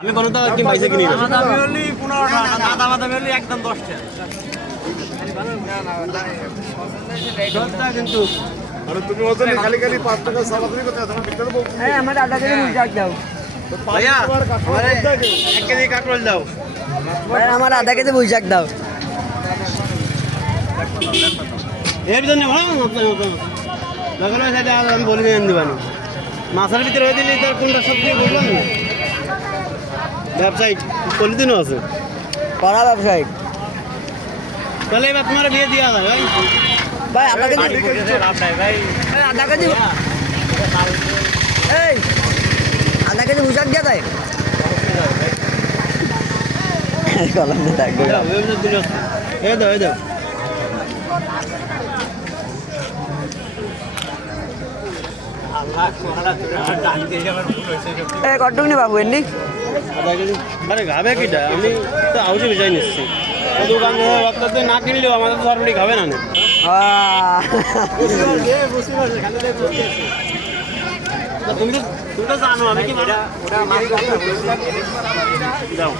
আমি কোনো তো কি পয়সা কিনি না দামি হলি 15 টাকা দাদা দামি হলি একদম 10 টাকা কিন্তু আরে তুমি ওজনে খালি খালি 5 টাকা সাবাদরি করতে তোমার ভিতরে বলছো এই আমার দাদা কে মুজাক দাও ভাইয়া আমারে 1 কেজি কাকরোল দাও ভাই আমার আধা কেজি মুজাক দাও এর জন্য ভালো লাগানো সেটা আমি বলি দেন দিবানি মাছের ভিতরে হয়ে দিলে তার কোনটা সবজি বললাম না ব্যবসায়িক পলিথিনও আছে কড়া ব্যবসায়ী তাহলে এবার তোমার বিয়ে দেওয়া যাবে ভাই ভাই আধা কেজি ভাই আধা কেজি এই আধা কেজি মুজাক দিয়া দেয় কলম দিয়ে থাকবে এই দাও এই দাও কটুক নি বাবু এমনি আধা কেজি আরে খাবে কিটা আমি তো হাউসে বিষয় নিচ্ছি দোকান থেকে না কিনলেও আমাদের তো সরবরি খাবে না না তুমি তো জানো আমি কি যাও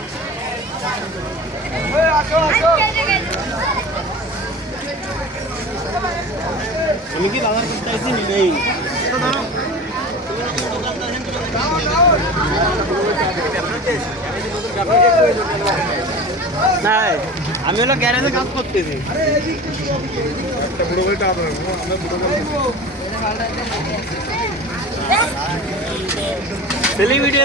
আমি কি দাদার কাছে চাইছি নেই না আমি হলো গ্যারেজে কাজ করতেছি একটা বুড়ো ভাইটা আমরা বুড়ো ভাই সেলিব্রিটি